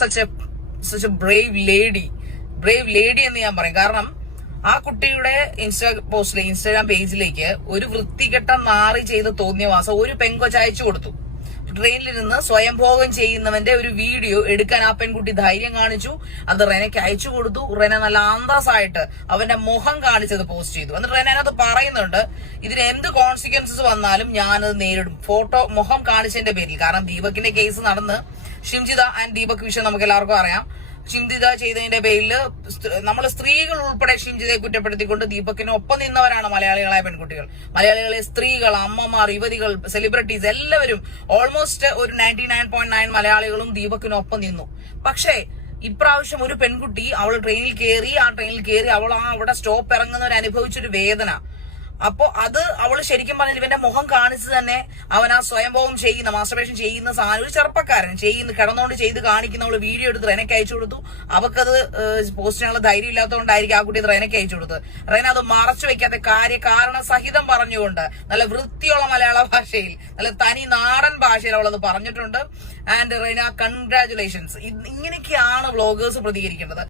Such A Brave lady എന്ന് ഞാൻ പറയും. കാരണം ആ കുട്ടിയുടെ ഇൻസ്റ്റാഗ്രാം പേജിലേക്ക് ഒരു വൃത്തികെട്ട നാറി ചെയ്ത് തോന്നിയവാസം ഒരു പെങ്കൊച്ച് അയച്ചു കൊടുത്തു. ട്രെയിനിലിരുന്ന് സ്വയംഭോഗം ചെയ്യുന്നവന്റെ ഒരു വീഡിയോ എടുക്കാൻ ആ പെൺകുട്ടി ധൈര്യം കാണിച്ചു. അത് റെനയ്ക്ക് അയച്ചു കൊടുത്തു. റെന നല്ല അന്തസ്സായിട്ട് അവന്റെ മുഖം കാണിച്ചത് പോസ്റ്റ് ചെയ്തു. എന്നിട്ട് റെന അതിനകത്ത് പറയുന്നുണ്ട്, ഇതിന് എന്ത് കോൺസിക്വൻസസ് വന്നാലും ഞാനത് നേരിടും, മുഖം കാണിച്ചതിന്റെ പേരിൽ. കാരണം ദീപകിന്റെ കേസ് നടന്ന് ഷിംജിത ആൻഡ് ദീപക് വിഷയം നമുക്ക് എല്ലാവർക്കും അറിയാം. ഷിംജിത ചെയ്തതിന്റെ പേരിൽ നമ്മൾ സ്ത്രീകൾ ഉൾപ്പെടെ ഷിംജിതയെ കുറ്റപ്പെടുത്തിക്കൊണ്ട് ദീപകിന് ഒപ്പം നിന്നവരാണ് മലയാളികളായ പെൺകുട്ടികൾ. മലയാളികളെ സ്ത്രീകൾ, അമ്മമാർ, യുവതികൾ, സെലിബ്രിറ്റീസ് എല്ലാവരും ഓൾമോസ്റ്റ് ഒരു 99.9 മലയാളികളും ദീപകിനൊപ്പം നിന്നു. പക്ഷേ ഇപ്രാവശ്യം ഒരു പെൺകുട്ടി അവൾ ട്രെയിനിൽ കയറി അവൾ അവിടെ സ്റ്റോപ്പ് ഇറങ്ങുന്നവർ അനുഭവിച്ചൊരു വേദന. അപ്പോ അത് അവൾ ശരിക്കും പറഞ്ഞാൽ ഇവന്റെ മുഖം കാണിച്ച് തന്നെ അവൻ ആ സ്വയംഭോഗം ചെയ്യുന്ന മാസ്റ്റർബേഷൻ ചെയ്യുന്ന സാധനം ഒരു ചെറുപ്പക്കാരൻ കിടന്നുകൊണ്ട് ചെയ്ത് കാണിക്കുന്ന അവള് വീഡിയോ എടുത്ത് റെനയ്ക്ക് അയച്ചു കൊടുത്തു. അവക്കത് പോസ്റ്റ് ചെയ്യാനുള്ള ധൈര്യം ഇല്ലാത്തതുകൊണ്ടായിരിക്കും ആ കുട്ടി അത് റെനയ്ക്ക് അയച്ചു കൊടുത്തത്. റെന അത് മറച്ചു വെക്കാത്ത കാരണം സഹിതം പറഞ്ഞുകൊണ്ട് നല്ല വൃത്തിയുള്ള മലയാള ഭാഷയിൽ, നല്ല തനി നാടൻ ഭാഷയിൽ അവളത് പറഞ്ഞിട്ടുണ്ട്. And Rena, congratulations. ഇങ്ങനെയൊക്കെയാണ് വ്ളോഗേഴ്സ് പ്രതികരിക്കേണ്ടത്.